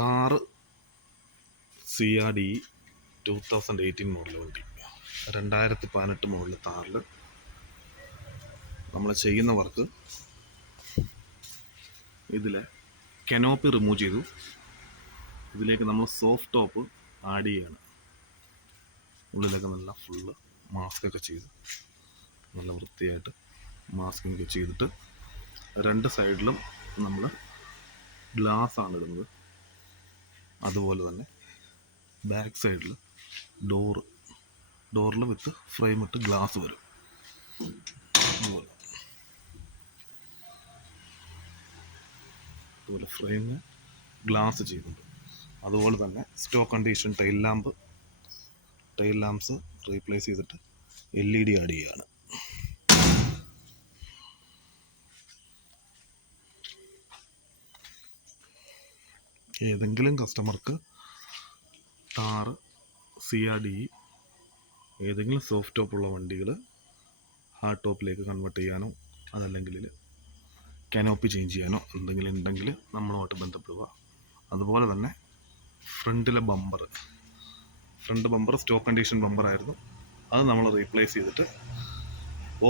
Thar CRDE 2018 model വണ്ടി. 2018 model താറിൽ നമ്മൾ ചെയ്യുന്ന വർക്ക്, ഇതിലെ കനോപ്പി റിമൂവ് ചെയ്തു. ഇതിലേക്ക് നമ്മൾ സോഫ്റ്റ് ടോപ്പ് ആഡ് ചെയ്യാണ്. ഉള്ളിലൊക്കെ നല്ല ഫുള്ള് മാസ്കൊക്കെ ചെയ്ത് നല്ല വൃത്തിയായിട്ട് മാസ്കിങ് ഒക്കെ ചെയ്തിട്ട്, രണ്ട് സൈഡിലും നമ്മൾ ഗ്ലാസ് ആണ് ഇടുന്നത്. അതുപോലെ തന്നെ ബാക്ക് സൈഡിൽ ഡോറിൽ വിത്ത് ഫ്രെയിം ഇട്ട് ഗ്ലാസ് വരും. അതുപോലെ ഫ്രെയിമിന് ഗ്ലാസ് ചെയ്യുന്നുണ്ട്. അതുപോലെ തന്നെ stock condition tail lamps replace ചെയ്തിട്ട് LED ആഡ് ചെയ്യുകയാണ്. ഏതെങ്കിലും കസ്റ്റമർക്ക് താർ CRDE ഏതെങ്കിലും സോഫ്റ്റ് ടോപ്പുള്ള വണ്ടികൾ ഹാർഡ് ടോപ്പിലേക്ക് കൺവേർട്ട് ചെയ്യാനോ അതല്ലെങ്കിൽ കനോപ്പി ചേഞ്ച് ചെയ്യാനോ എന്തെങ്കിലും ഉണ്ടെങ്കിൽ നമ്മളുമായിട്ട് ബന്ധപ്പെടുക. അതുപോലെ തന്നെ ഫ്രണ്ട് ബമ്പർ സ്റ്റോക്ക് കണ്ടീഷൻ ബമ്പറായിരുന്നു. അത് നമ്മൾ റീപ്ലേസ് ചെയ്തിട്ട്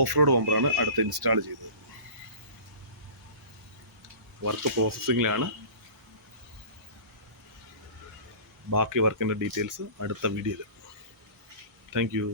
ഓഫ് റോഡ് ബമ്പറാണ് അടുത്ത് ഇൻസ്റ്റാൾ ചെയ്തത്. വർക്ക് പ്രോസസ്സിങ്ങിലാണ്. ബാക്കി വർക്കിൻ്റെ ഡീറ്റെയിൽസ് അടുത്ത വീഡിയോയിൽ. Thank you.